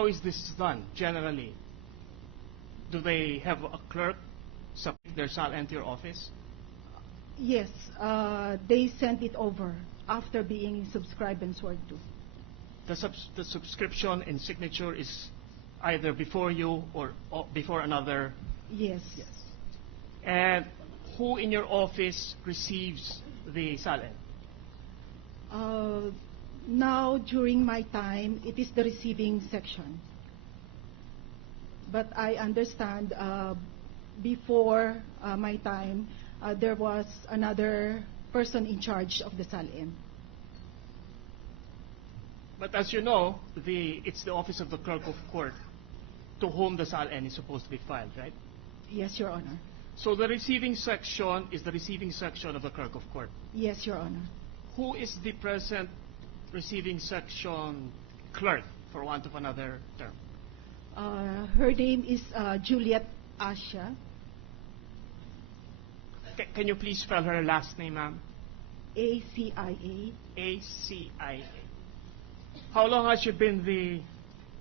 how is this done generally? Do they have a clerk submit their SALN to your office? Yes, they sent it over after being subscribed and sworn to. The subscription and signature is either before you or before another? Yes. Yes. And who in your office receives the SALN? Now, during my time, it is the receiving section. But I understand before my time, there was another person in charge of the SALN. But as you know, it's the office of the clerk of court to whom the SALN is supposed to be filed, right? Yes, Your Honor. So the receiving section is the receiving section of the clerk of court. Yes, Your Honor. Who is the present receiving section clerk, for want of another term? Her name is Juliet Asha. Can you please spell her last name, ma'am? A-C-I-A. A-C-I-A. How long has she been the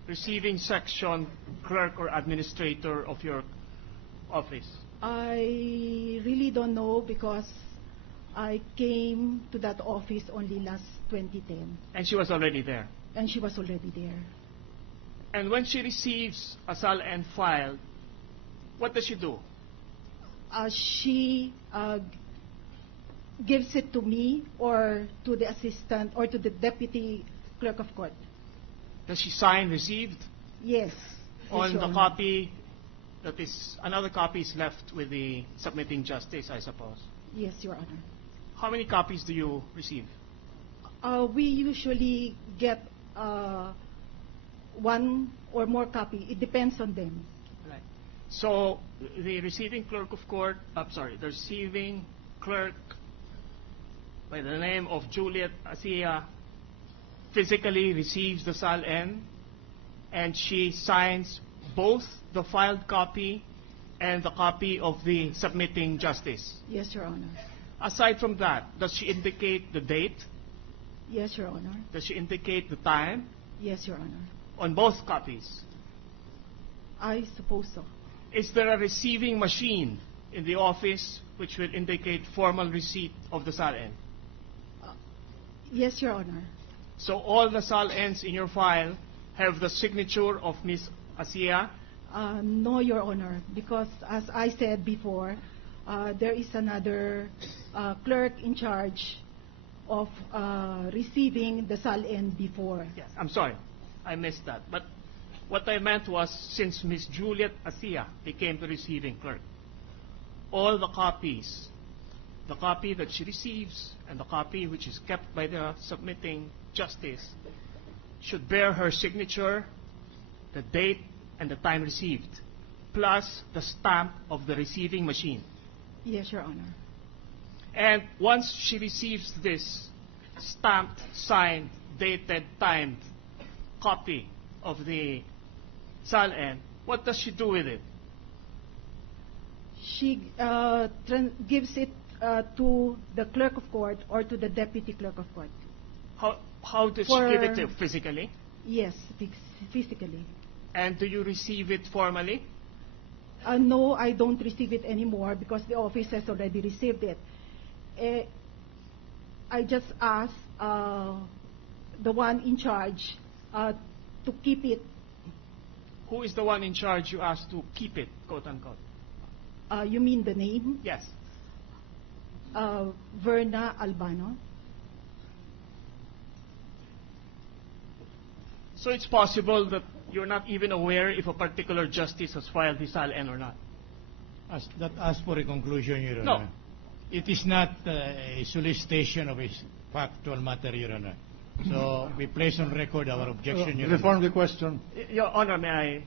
receiving section clerk or administrator of your office? I really don't know because I came to that office only last 2010. And she was already there? And she was already there. And when she receives a SALN file, what does she do? She gives it to me or to the assistant or to the deputy clerk of court. Does she sign received? Yes. On Your the Honor. copy that is, another copy is left with the submitting justice, I suppose. Yes, Your Honor. How many copies do you receive? We usually get one or more copy. It depends on them. Right. So the receiving clerk of court, the receiving clerk by the name of Juliet Asia physically receives the SALN and she signs both the filed copy and the copy of the submitting justice. Yes, Your Honor. Aside from that, does she indicate the date? Yes, Your Honor. Does she indicate the time? Yes, Your Honor. On both copies? I suppose so. Is there a receiving machine in the office which will indicate formal receipt of the SALN? Yes, Your Honor. So all the SALNs in your file have the signature of Ms. Asia? No, Your Honor, because as I said before, there is another clerk in charge of receiving the SALN before. Yes, I'm sorry, I missed that. But what I meant was, since Ms. Juliet Asia became the receiving clerk, all the copies, the copy that she receives and the copy which is kept by the submitting justice, should bear her signature, the date, and the time received, plus the stamp of the receiving machine. Yes, Your Honor. And once she receives this stamped, signed, dated, timed copy of the SALN, what does she do with it? She gives it to the clerk of court or to the deputy clerk of court. How does she give it to you? Physically? Yes, physically. And do you receive it formally? No, I don't receive it anymore because the office has already received it. I just asked the one in charge to keep it. Who is the one in charge you asked to keep it, quote unquote? You mean the name? Yes. Verna Albano. So it's possible that you're not even aware if a particular justice has filed his SALN or not? As for a conclusion, Your No. Honor. It is not a solicitation of a factual matter, Your Honor. So we place on record our objection, Your Honor. Reform the question. Your Honor, may I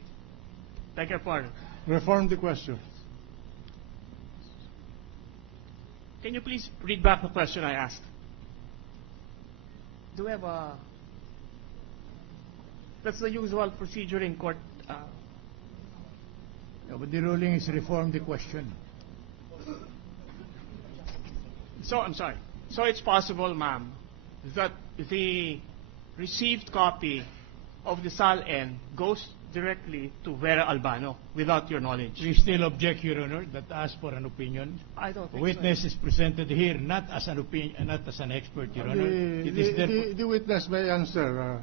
beg your pardon? Reform the question. Can you please read back the question I asked? Do we have a... That's the usual procedure in court. Yeah, but the ruling is reform the question. So, I'm sorry. So it's possible, ma'am, that the received copy of the SALN goes directly to Vera Albano without your knowledge. We still object, Your Honor, that ask for an opinion. I don't think Witness is presented here not as an opinion, not as an expert, Your Honor. It is therefore- The witness may answer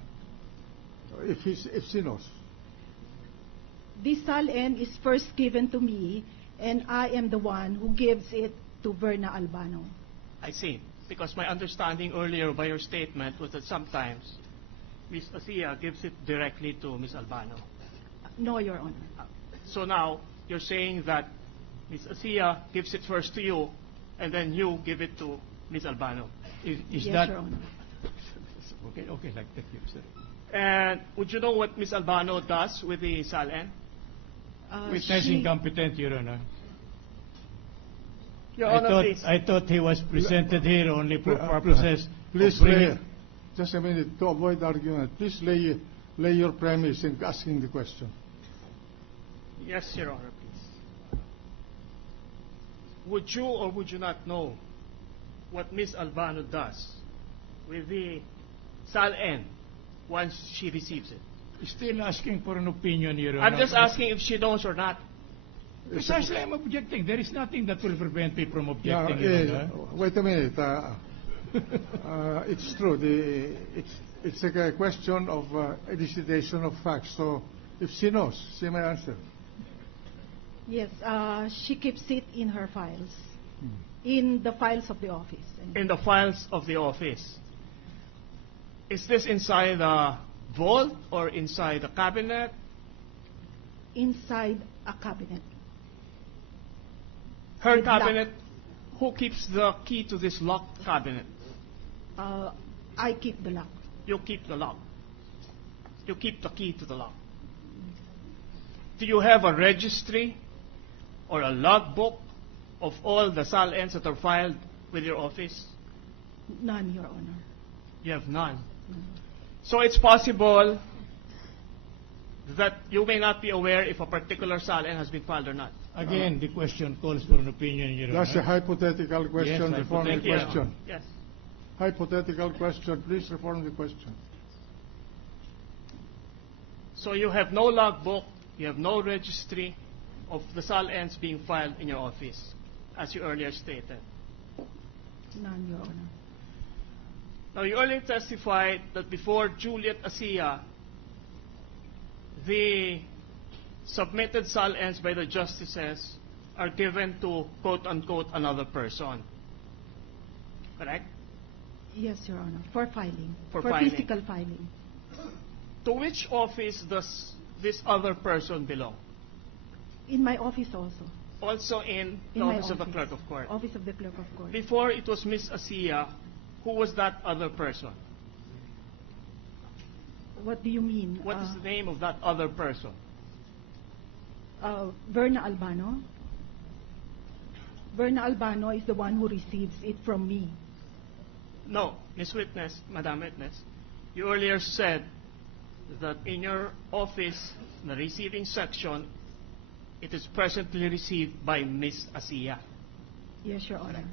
if she knows. This SALN is first given to me, and I am the one who gives it to Verna Albano. I see. Because my understanding earlier by your statement was that sometimes Ms. Asia gives it directly to Ms. Albano. No, Your Honor. So now you're saying that Ms. Asia gives it first to you, and then you give it to Ms. Albano. Is Yes, that Your Honor. okay? Like that, yes, sir. And would you know what Ms. Albano does with the SALN? Witness incompetent, Your Honor. Your Honor, please. I thought he was presented here only for purposes Please of bringing. just a minute to avoid argument. Please lay your premise in asking the question. Yes, Your Honor, please. Would you or would you not know what Ms. Albano does with the SALN once she receives it? Still asking for an opinion, Your Honor. I'm just asking if she knows or not. Precisely, I'm objecting. There is nothing that will prevent me from Yeah, objecting, Your Honor. wait a minute. It's true. It's a question of elucidation of facts. So if she knows, she may answer. Yes, she keeps it in her files, in the files of the office. In the files of the office. Is this inside the vault or inside the cabinet? Inside a cabinet. Her With lock. cabinet? Who keeps the key to this locked cabinet? I keep the lock. You keep the lock. You keep the key to the lock. Do you have a registry or a logbook of all the SALNs that are filed with your office? None, Your Honor. You have none. So it's possible that you may not be aware if a particular SALN has been filed or not. Again, the question calls for an opinion, Your Honor. That's a hypothetical question. Yes, Reform the Thank you. question. Yes. Hypothetical question. Please reform the question. So you have no logbook, you have no registry of the SALNs being filed in your office, as you earlier stated. None, Your Honor. Now, you earlier testified that before Juliet Asia, the submitted SALNs by the justices are given to quote-unquote another person. Correct? Yes, Your Honor. For filing. For filing. Physical filing. To which office does this other person belong? In my office also. Also in the In my office of the clerk of court. Office of the Clerk of Court. Before it was Miss Asia, who was that other person? What do you mean? What is the name of that other person? Verna Albano. Verna Albano is the one who receives it from me. No, Miss Witness, Madam Witness, you earlier said that in your office, the receiving section, it is presently received by Miss Asia. Yes, Your Honor.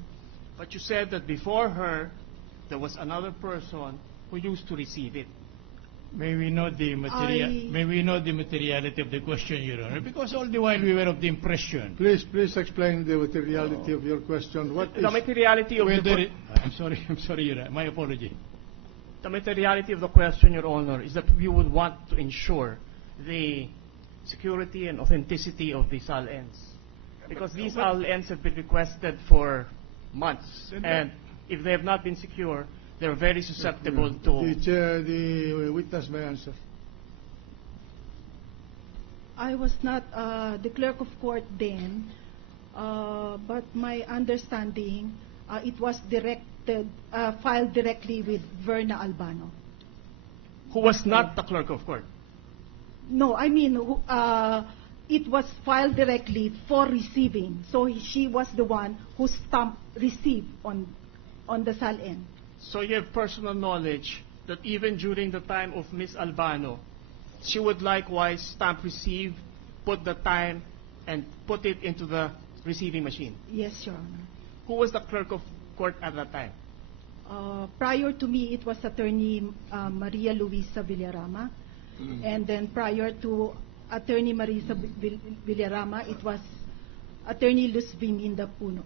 But you said that before her, there was another person who used to receive it. May we know the materiality of the question, Your Honor? Because all the while we were of the impression. Please explain the materiality of your question. What is The materiality of Whether I'm sorry, Your Honor. My apology. The materiality of the question, Your Honor, is that we would want to ensure the security and authenticity of the SALNs. Because these SALNs have been requested for months, and if they have not been secure, they're very susceptible to... the witness may answer. I was not the clerk of court then, but my understanding, it was filed directly with Verna Albano. Who was not the clerk of court. No, I mean, it was filed directly for receiving. So she was the one who stamped receive on the SALN. So you have personal knowledge that even during the time of Miss Albano, she would likewise stamp receive, put the time, and put it into the receiving machine. Yes, Your Honor. Who was the clerk of court at that time? Prior to me, it was Attorney Maria Luisa Villarama. And then prior to Attorney Marisa Villarama, it was Attorney Luz Viminda Puno.